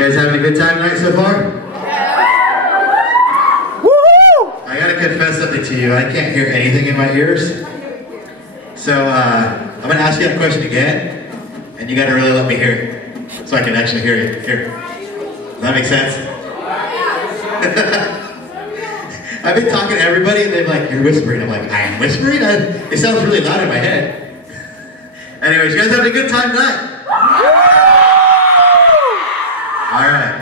guys having a good time tonight so far? Woohoo! I gotta confess something to you. I can't hear anything in my ears. So I'm gonna ask you that question again, and you gotta really let me hear it, so I can actually hear you. Here. Does that make sense? I've been talking to everybody, and they're like, "You're whispering." I'm like, "I am whispering? It sounds really loud in my head." Anyways, you guys having a good time tonight? Alright,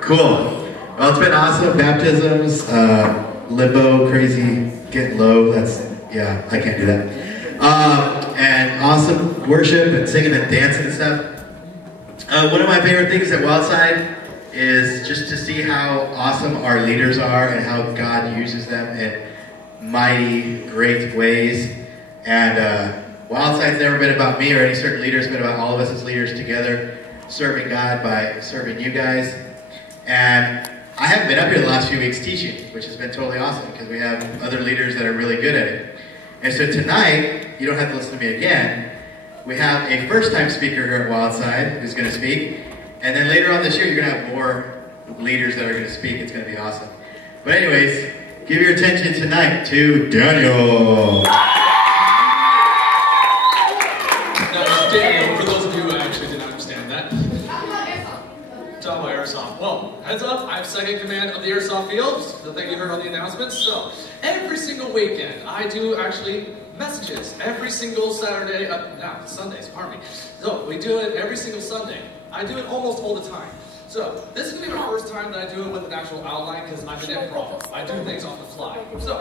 cool. Well, it's been awesome. Baptisms, limbo, crazy, getting low. Yeah, I can't do that. And awesome worship and singing and dancing and stuff. One of my favorite things at Wildside is just to see how awesome our leaders are and how God uses them in mighty, great ways. And Wildside's never been about me or any certain leaders. It's been about all of us as leaders together, serving God by serving you guys. And I haven't been up here the last few weeks teaching, which has been totally awesome because we have other leaders that are really good at it. And so tonight, you don't have to listen to me again. We have a first-time speaker here at Wildside who's going to speak. And then later on this year, you're going to have more leaders that are going to speak. It's going to be awesome. But anyways, give your attention tonight to Daniel. Daniel, for those of you who actually didn't understand that. Talk about airsoft. Well, heads up, I'm second command of the airsoft fields, the thing you heard on the announcements. So, every single weekend, I do actually messages. Every single Saturday, Sundays, pardon me. So, we do it every single Sunday. I do it almost all the time. So, this is going to be my first time that I do it with an actual outline because I'm an improv. I do things off the fly. So,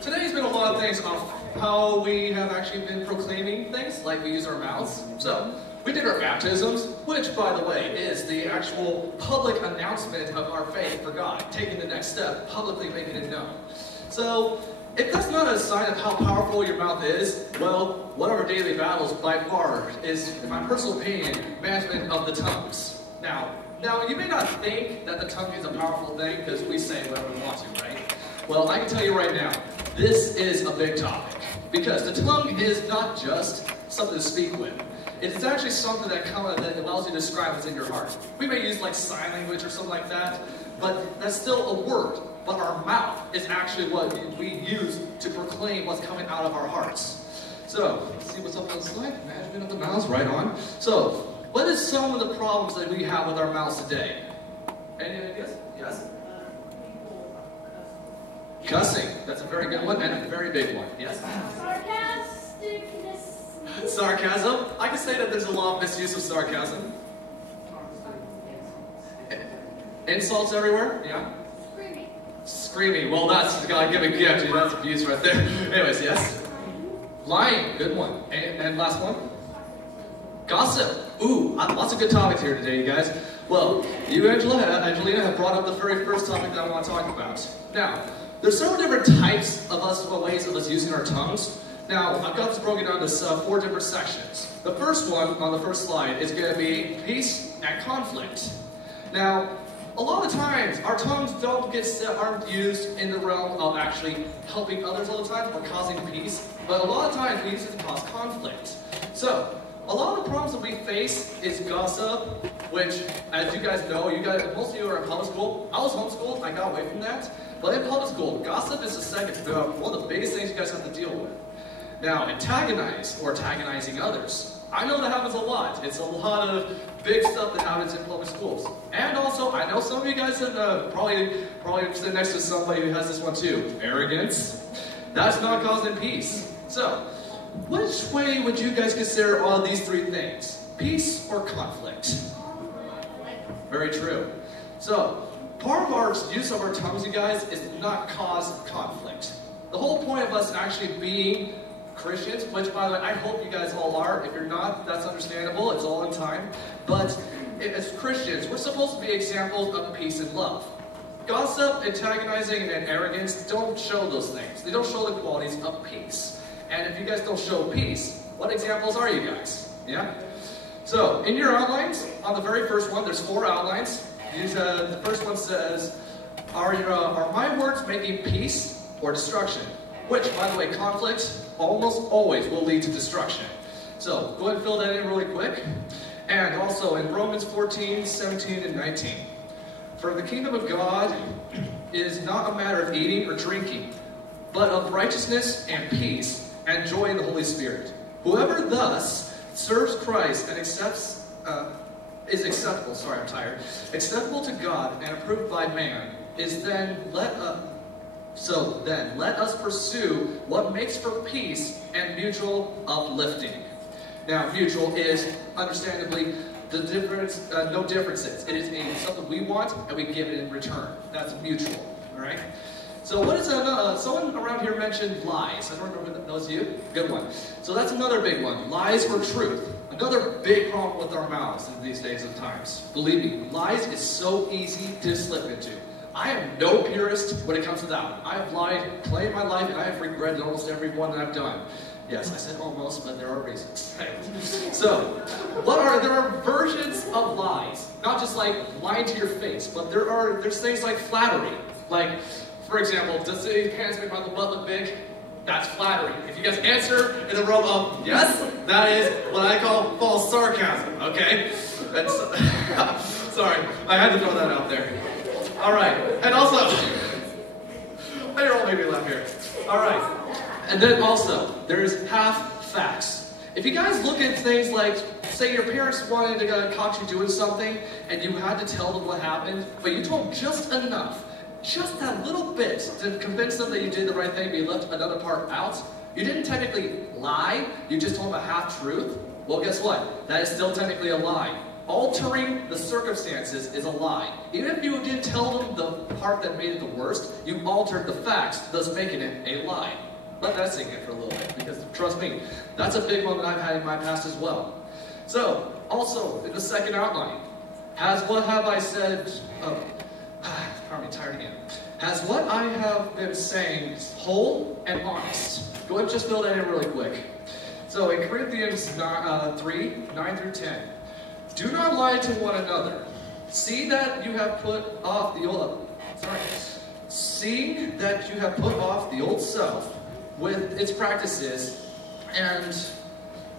today's been a lot of things off how we have actually been proclaiming things, like we use our mouths. So, we did our baptisms, which, by the way, is the actual public announcement of our faith for God, taking the next step, publicly making it known. So, if that's not a sign of how powerful your mouth is, well, one of our daily battles by far is, in my personal opinion, management of the tongues. Now, you may not think that the tongue is a powerful thing because we say whatever we want to, right? Well, I can tell you right now, this is a big topic. Because the tongue is not just something to speak with. It's actually something that allows you to describe what's in your heart. We may use like sign language or something like that, but that's still a word. But our mouth is actually what we use to proclaim what's coming out of our hearts. So, let's see what's up on the slide. Management of the mouths, right on. So, what is some of the problems that we have with our mouths today? Any ideas? Yes? Cussing. That's a very good one and a very big one. Yes? Sarcasticness. Sarcasm. I can say that there's a lot of misuse of sarcasm. Insults everywhere. Yeah? Screaming. Screaming. Well, that's God-given gift. That's abuse right there. Anyways, yes? Lying. Good one. And last one? Gossip. Ooh, lots of good topics here today, you guys. Well, you, Angelina, have brought up the very first topic that I want to talk about. Now, there's several different types of ways of us using our tongues. Now, I've got this broken down to 4 different sections. The first one, on the first slide, is going to be peace and conflict. Now, a lot of times, our tongues aren't used in the realm of actually helping others all the time or causing peace, but a lot of times we use it to cause conflict. So, a lot of the problems that we face is gossip, which, as you guys know, most of you are in public school. I was homeschooled, I got away from that. But in public school, gossip is one of the biggest things you guys have to deal with. Now, antagonize or antagonizing others. I know that happens a lot. It's a lot of big stuff that happens in public schools. And also, I know some of you guys have probably sit next to somebody who has this one too. Arrogance. That's not causing peace. So, which way would you guys consider all of these 3 things? Peace or conflict? Very true. So, part of our use of our tongues, you guys, is to not cause conflict. The whole point of us actually being Christians, which, by the way, I hope you guys all are. If you're not, that's understandable. It's all in time. But as Christians, we're supposed to be examples of peace and love. Gossip, antagonizing, and arrogance don't show those things. They don't show the qualities of peace. And if you guys don't show peace, what examples are you guys? Yeah? So, in your outlines, on the very first one, there's 4 outlines. The first one says, are my words making peace or destruction? Which, by the way, conflict almost always will lead to destruction. So, go ahead and fill that in really quick. And also, also in Romans 14, 17, and 19. For the kingdom of God is not a matter of eating or drinking, but of righteousness and peace and joy in the Holy Spirit. Whoever thus serves Christ and is acceptable, acceptable to God and approved by man, is then let us pursue what makes for peace and mutual uplifting. Now, mutual is understandably the difference, no differences. It is something we want and we give it in return. That's mutual, all right? So what is someone around here mentioned lies. I don't remember that was you. Good one. So that's another big one. Lies or truth. Another big problem with our mouths in these days and times. Believe me, lies is so easy to slip into. I am no purist when it comes to that one. I have lied plenty of my life, and I have regretted almost every one that I've done. Yes, I said almost, but there are reasons. So, there are versions of lies. Not just like lying to your face, but there's things like flattery. Like, for example, does the pants make my butt look big? That's flattery. If you guys answer in the realm of yes, that is what I call false sarcasm, okay? That's, sorry, I had to throw that out there. All right, and also, you're all making me laugh here. All right, and then also, there's half facts. If you guys look at things like, say your parents wanted to catch you doing something, and you had to tell them what happened, but you told them just enough, just that little bit to convince them that you did the right thing, but you left another part out. You didn't technically lie, you just told them a half-truth. Well, guess what? That is still technically a lie. Altering the circumstances is a lie. Even if you didn't tell them the part that made it the worst, you altered the facts, thus making it a lie. Let that sink in for a little bit, because trust me, that's a big one that I've had in my past as well. So, also, in the second outline, has what have I said... Probably tired again. Has what I have been saying whole and honest? Go ahead and just fill that in really quick. So in Corinthians 3, 9 through 10, do not lie to one another. See that you have put off the old. Seeing that you have put off the old self with its practices, and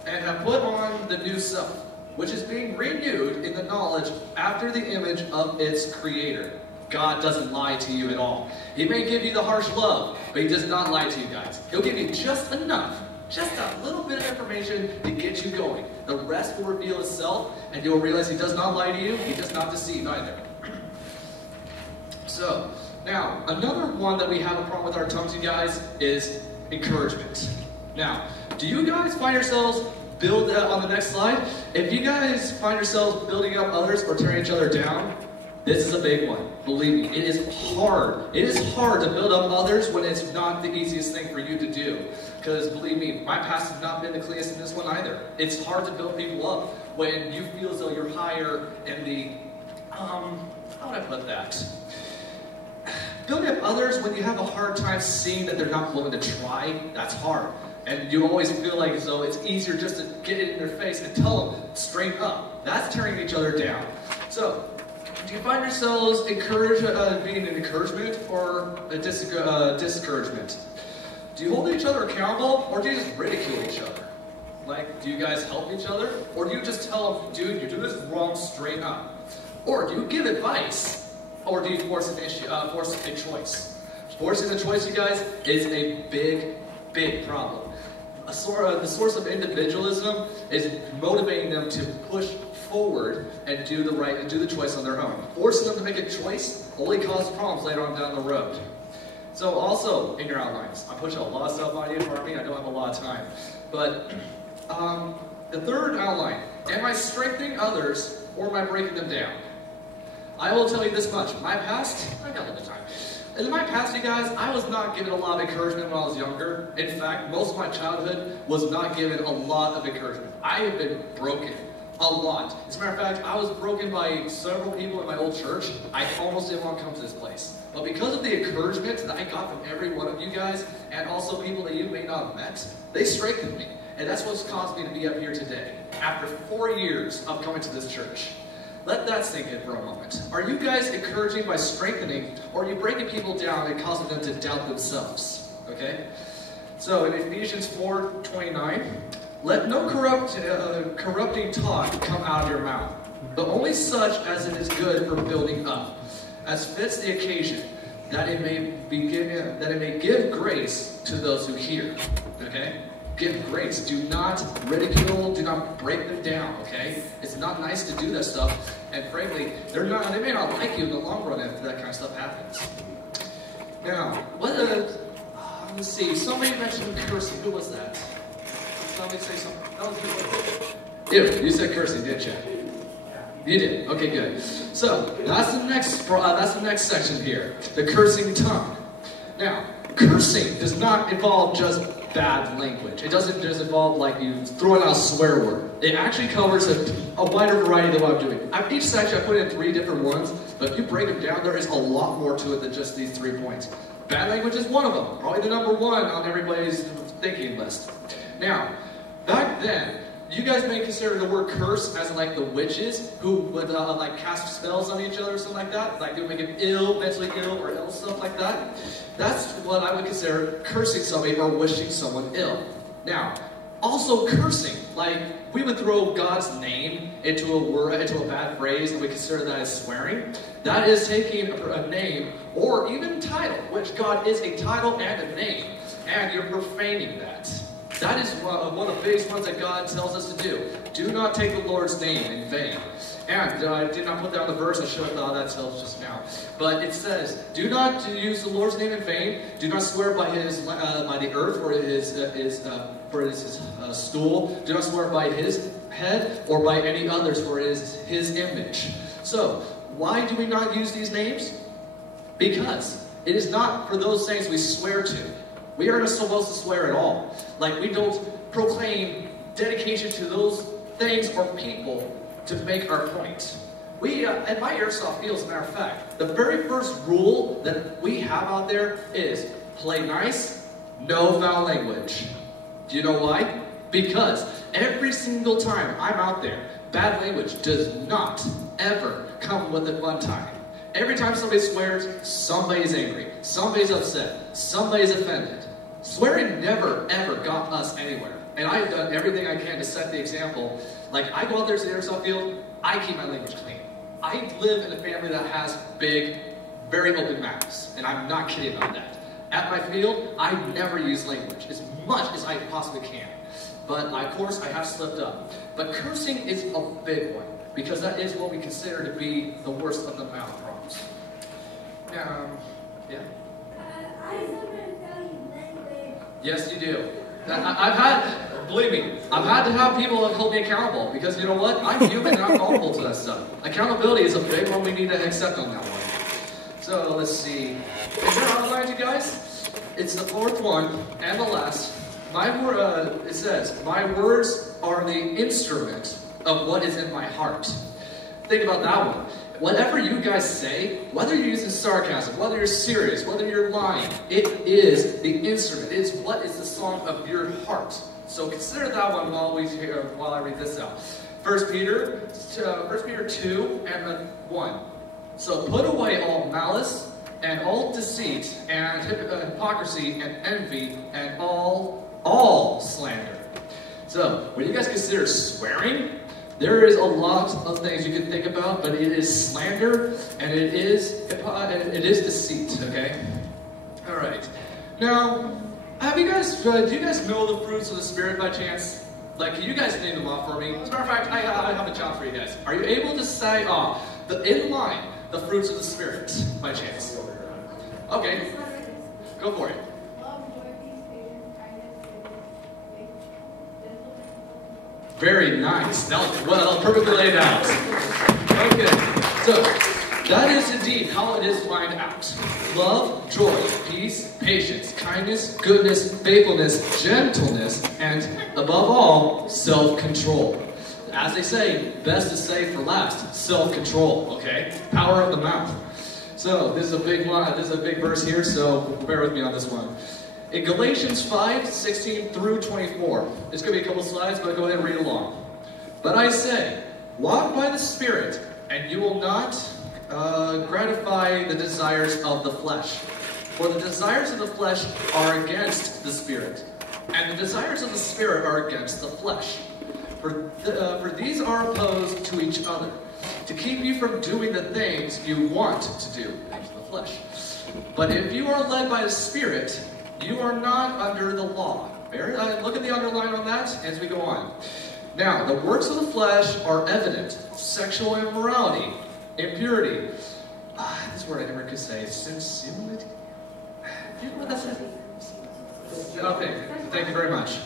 have put on the new self, which is being renewed in the knowledge after the image of its Creator. God doesn't lie to you at all. He may give you the harsh love, but He does not lie to you guys. He'll give you just enough, just a little bit of information to get you going. The rest will reveal itself, and you'll realize He does not lie to you. He does not deceive either. So, now, another one that we have a problem with our tongues, you guys, is encouragement. Now, do you guys find yourselves on the next slide, if you guys find yourselves building up others or tearing each other down, this is a big one. Believe me, it is hard. It is hard to build up others when it's not the easiest thing for you to do. Because believe me, my past has not been the cleanest in this one either. It's hard to build people up when you feel as though you're higher in the, how would I put that? Building up others when you have a hard time seeing that they're not willing to try, that's hard. And you always feel like as though it's easier just to get it in their face and tell them straight up. That's tearing each other down. So, do you find yourselves being an encouragement or a discouragement? Do you hold each other accountable, or do you just ridicule each other? Like, do you guys help each other? Or do you just tell them, dude, you're doing this wrong straight up? Or do you give advice? Or do you force a choice? Forcing a choice, you guys, is a big, big problem. The source of individualism is motivating them to push forward and do the choice on their own. Forcing them to make a choice only causes problems later on down the road. So also, in your outlines, I'm pushing a lot of stuff on you, pardon me, I don't have a lot of time. But the third outline, am I strengthening others or am I breaking them down? I will tell you this much, my past, I got a little bit of time. In my past, you guys, I was not given a lot of encouragement when I was younger. In fact, most of my childhood was not given a lot of encouragement. I have been broken. A lot. As a matter of fact, I was broken by several people in my old church. I almost didn't want to come to this place. But because of the encouragement that I got from every one of you guys, and also people that you may not have met, they strengthened me. And that's what's caused me to be up here today, after 4 years of coming to this church. Let that sink in for a moment. Are you guys encouraging by strengthening, or are you breaking people down and causing them to doubt themselves? Okay? So in Ephesians 4:29, Let no corrupting talk come out of your mouth, but only such as it is good for building up, as fits the occasion, that it may give grace to those who hear. Okay? Give grace. Do not ridicule. Do not break them down. Okay? It's not nice to do that stuff. And frankly, they may not like you in the long run if that kind of stuff happens. Now, let's see. Somebody mentioned cursing. Who was that? Somebody say something. That was you. You said cursing, didn't you? You did. Okay, good. So that's the next section here. The cursing tongue. Now, cursing does not involve just bad language. It doesn't just involve like you throwing out a swear word. It actually covers a wider variety than what I'm doing. Each section I put in 3 different ones, but if you break them down, there is a lot more to it than just these 3 points. Bad language is one of them. Probably the number 1 on everybody's thinking list. Now, back then, you guys may consider the word curse as like the witches who would like cast spells on each other or something like that. Like they would make them ill, mentally ill, or ill, stuff like that. That's what I would consider cursing somebody or wishing someone ill. Now, also cursing, like we would throw God's name into a word, into a bad phrase, and we consider that as swearing. That is taking a name or even title, which God is a title and a name, and you're profaning that. That is one of the biggest ones that God tells us to do. Do not take the Lord's name in vain. And I did not put down the verse. I should have thought that tells just now. But it says, do not use the Lord's name in vain. Do not swear by the earth or his stool. Do not swear by his head or by any others, for it is his image. So, why do we not use these names? Because it is not for those things we swear to. We aren't supposed to swear at all. Like, we don't proclaim dedication to those things or people to make our point. We, at my Airsoft field, as a matter of fact, the very first rule that we have out there is play nice, no foul language. Do you know why? Because every single time I'm out there, bad language does not ever come with a fun time. Every time somebody swears, somebody's angry, somebody's upset, somebody's offended. Swearing never, ever got us anywhere. And I've done everything I can to set the example. Like, I go out there to the airsoft field, I keep my language clean. I live in a family that has big, very open mouths. And I'm not kidding about that. At my field, I never use language as much as I possibly can. But, of course, I have slipped up. But cursing is a big one, because that is what we consider to be the worst of the mouth problems. Yeah? I sometimes tell you language. Yes, you do. Believe me, I've had to have people hold me accountable, because you know what? I'm human and I'm vulnerable to that stuff. Accountability is a big one we need to accept on that one. So, let's see. Is there outlined, you guys? It's the 4th one and the last. It says, my words are the instrument of what is in my heart. Think about that one. Whatever you guys say, whether you're using sarcasm, whether you're serious, whether you're lying, it is the instrument. It is what is the song of your heart. So consider that one while I read this out. 1 Peter 2 and 1. So put away all malice and all deceit and hypocrisy and envy and all slander. So when you guys consider swearing, there is a lot of things you can think about, but it is slander and it is deceit. Okay. All right. Now, do you guys know the fruits of the Spirit by chance? Like, can you guys name them off for me? As a matter of fact, I have a job for you guys. Are you able to say in line the fruits of the Spirit by chance? Okay. Go for it. Very nice. That was perfectly laid out. Okay. So, that is indeed how it is lined out. Love, joy, peace, patience, kindness, goodness, faithfulness, gentleness, and above all, self-control. As they say, best is saved for last. Self-control, okay? Power of the mouth. So, this is a big one. This is a big verse here, so bear with me on this one. In Galatians 5:16 through 24, it's going to be a couple slides, but go ahead and read along. But I say, walk by the Spirit, and you will not gratify the desires of the flesh. For the desires of the flesh are against the Spirit, And the desires of the Spirit are against the flesh. For these are opposed to each other, to keep you from doing the things you want to do in the flesh. But if you are led by the Spirit, you are not under the law. Look at the underline on that as we go on. Now, the works of the flesh are evident: sexual immorality, impurity. This word I never could say. Sensuality. Do you know what that says? Okay, thank you very much.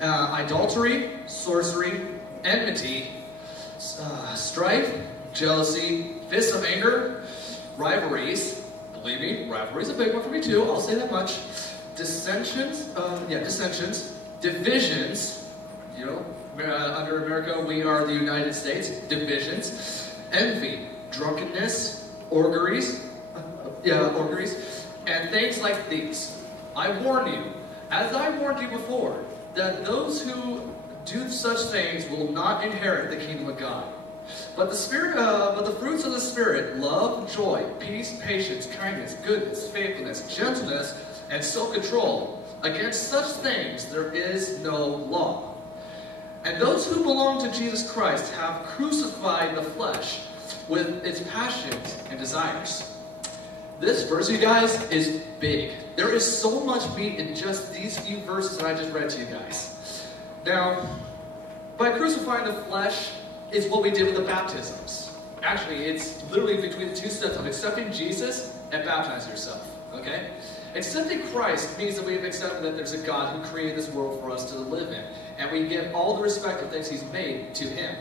Idolatry, sorcery, enmity, strife, jealousy, fits of anger, rivalries. Believe me, rivalry is a big one for me too. I'll say that much. Dissensions, divisions. You know, under America, we are the United States. Divisions, envy, drunkenness, orgies, and things like these. I warn you, as I warned you before, that those who do such things will not inherit the kingdom of God. But the fruits of the Spirit: love, joy, peace, patience, kindness, goodness, faithfulness, gentleness, and self-control. Against such things there is no law. And those who belong to Jesus Christ have crucified the flesh with its passions and desires. This verse, you guys, is big. There is so much meat in just these few verses that I just read to you guys. Now, by crucifying the flesh is what we did with the baptisms. Actually, it's literally between the two steps of accepting Jesus and baptizing yourself. Okay? Accepting Christ means that we have accepted that there's a God who created this world for us to live in. And we give all the respect of things He's made to Him.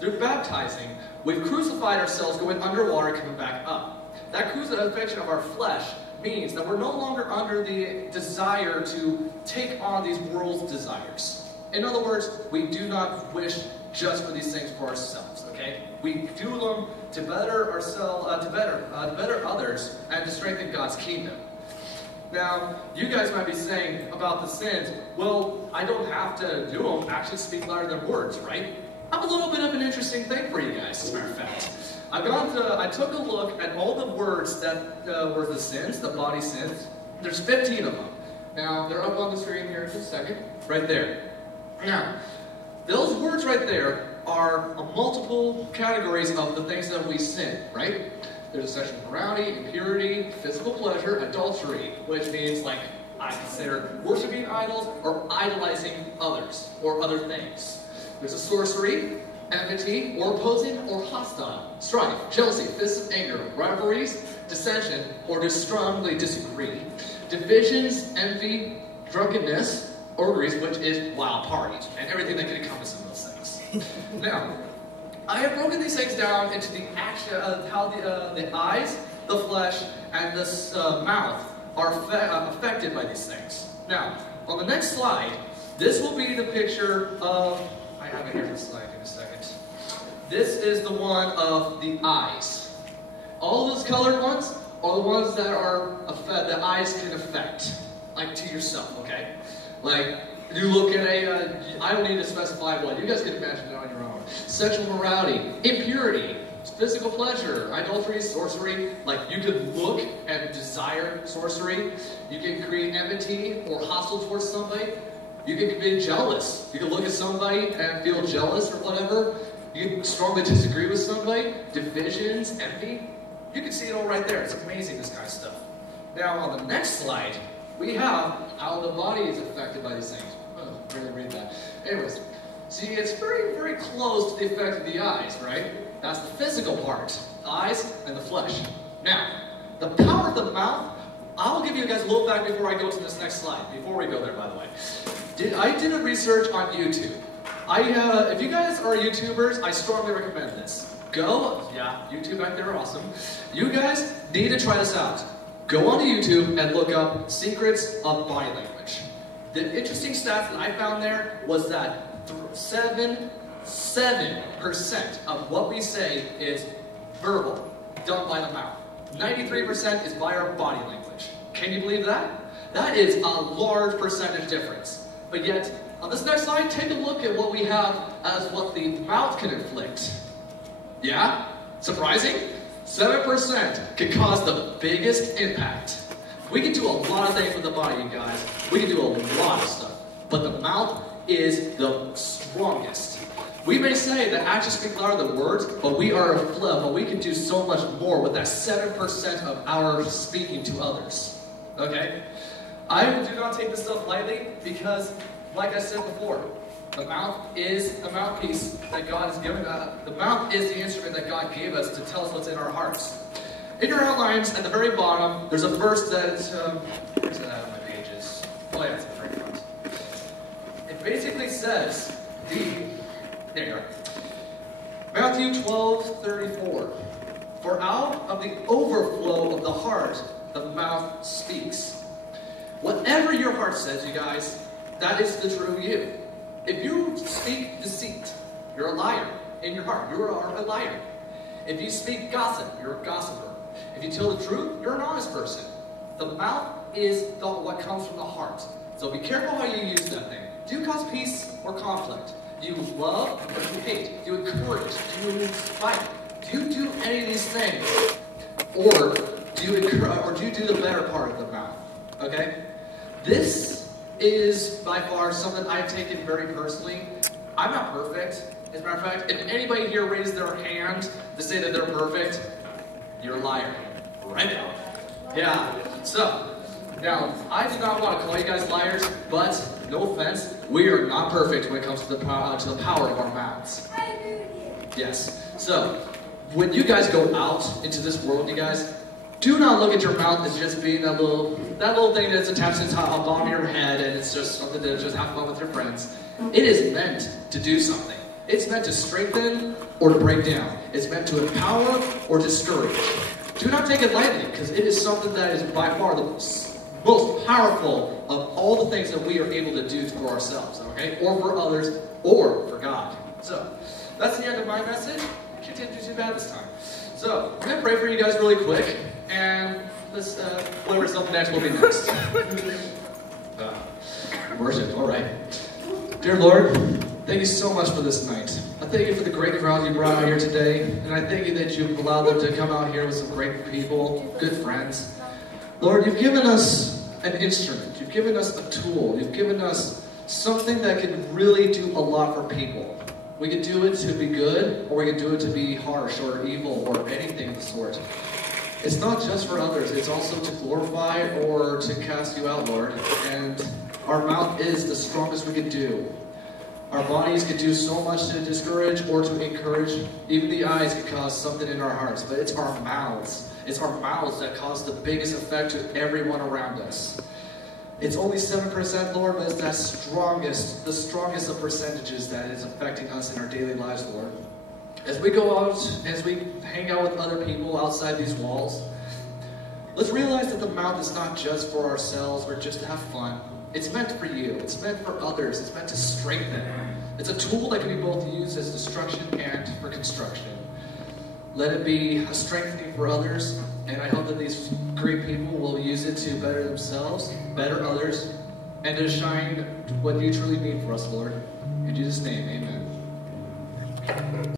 Through baptizing, we've crucified ourselves going underwater and coming back up. That crucifixion of our flesh means that we're no longer under the desire to take on these world's desires. In other words, we do not wish just for these things for ourselves, okay? We do them to better ourselves, to better others, and to strengthen God's kingdom. Now, you guys might be saying about the sins, well, I don't have to do them, actually speak louder than words, right? I have a little bit of an interesting thing for you guys, as a matter of fact. I took a look at all the words that were the sins, the body sins. There's 15 of them. Now, they're up on the screen here in just a second. Right there. Now, those words right there are multiple categories of the things that we sin, right? There's sexual immorality, impurity, physical pleasure, adultery, which means, like, I consider worshiping idols or idolizing others or other things. There's a sorcery, enmity, or opposing or hostile, strife, jealousy, fits of anger, rivalries, dissension, or to strongly disagree, divisions, envy, drunkenness, orgies, which is wild parties, and everything that can encompass in those things. Now, I have broken these things down into the action of how the eyes, the flesh, and the mouth are affected by these things. Now, on the next slide, this will be the picture of, I have it here in the slide in a second. This is the one of the eyes. All those colored ones are the ones that are the eyes can affect, like to yourself, okay? Like, you look at I don't need to specify what, you guys can imagine it on your own. Sexual morality, impurity, physical pleasure, adultery, sorcery. Like, you could look and desire sorcery. You can create enmity or hostile towards somebody. You can be jealous. You can look at somebody and feel jealous or whatever. You can strongly disagree with somebody. Divisions, envy. You can see it all right there. It's amazing, this kind of stuff. Now, on the next slide, we have how the body is affected by these things. Really read that. Anyways, see, it's very, very close to the effect of the eyes, right? That's the physical part, eyes and the flesh. Now, the power of the mouth, I'll give you guys a little back before I go to this next slide, before we go there, by the way. I did a research on YouTube. If you guys are YouTubers, I strongly recommend this. YouTube back there are awesome. You guys need to try this out. Go onto YouTube and look up secrets of body language. The interesting stats that I found there was that 7% of what we say is verbal, done by the mouth. 93% is by our body language. Can you believe that? That is a large percentage difference. But yet, on this next slide, take a look at what we have as what the mouth can inflict. Yeah? Surprising? 7% can cause the biggest impact. We can do a lot of things with the body, you guys. We can do a lot of stuff. but the mouth is the strongest. We may say that actions speak louder than words, but we are a flip, but we can do so much more with that 7% of our speaking to others. Okay? I do not take this stuff lightly because, like I said before, the mouth is the mouthpiece that God has given us. The mouth is the instrument that God gave us to tell us what's in our hearts. In your outlines, at the very bottom, there's a verse that, where's that on my pages? Oh yeah, it's in the very front. It basically says, there you are. Matthew 12:34. For out of the overflow of the heart, the mouth speaks. Whatever your heart says, you guys, that is the true you. If you speak deceit, you're a liar in your heart. You are a liar. If you speak gossip, you're a gossiper. If you tell the truth, you're an honest person. The mouth is what comes from the heart. So be careful how you use that thing. Do you cause peace or conflict? Do you love or do you hate? Do you encourage? Do you fight? Do you do any of these things? Or do you do the better part of the mouth? Okay? This is by far something I've taken very personally. I'm not perfect. As a matter of fact, if anybody here raised their hand to say that they're perfect, you're a liar. Right now. Yeah. So, now, I do not want to call you guys liars, but no offense, we are not perfect when it comes to the power of our mouths. I agree with you. Yes. So, when you guys go out into this world, you guys, do not look at your mouth as just being that little thing that's attached to the bottom of your head and it's just something to just have fun with your friends. It is meant to do something. It's meant to strengthen or to break down. It's meant to empower or discourage. Do not take it lightly, because it is something that is by far the most powerful of all the things that we are able to do for ourselves, okay? Or for others, or for God. So, that's the end of my message. She didn't do too bad this time. So, I'm going to pray for you guys really quick, and let's, whatever's up next will be next. Worship, all right. Dear Lord, thank you so much for this night. I thank you for the great crowd you brought out here today, and I thank you that you've allowed them to come out here with some great people, good friends. Lord, you've given us an instrument. You've given us a tool. You've given us something that can really do a lot for people. We can do it to be good, or we can do it to be harsh or evil or anything of the sort. It's not just for others. It's also to glorify or to cast you out, Lord. And our mouth is the strongest we can do. Our bodies can do so much to discourage or to encourage. Even the eyes can cause something in our hearts. But it's our mouths. It's our mouths that cause the biggest effect to everyone around us. It's only 7%, Lord, but it's that strongest, the strongest of percentages that is affecting us in our daily lives, Lord. As we go out, as we hang out with other people outside these walls, let's realize that the mouth is not just for ourselves or just to have fun. It's meant for you. It's meant for others. It's meant to strengthen. It's a tool that can be both used as destruction and for construction. Let it be a strengthening for others, and I hope that these great people will use it to better themselves, better others, and to shine what you truly need for us, Lord. In Jesus' name, amen.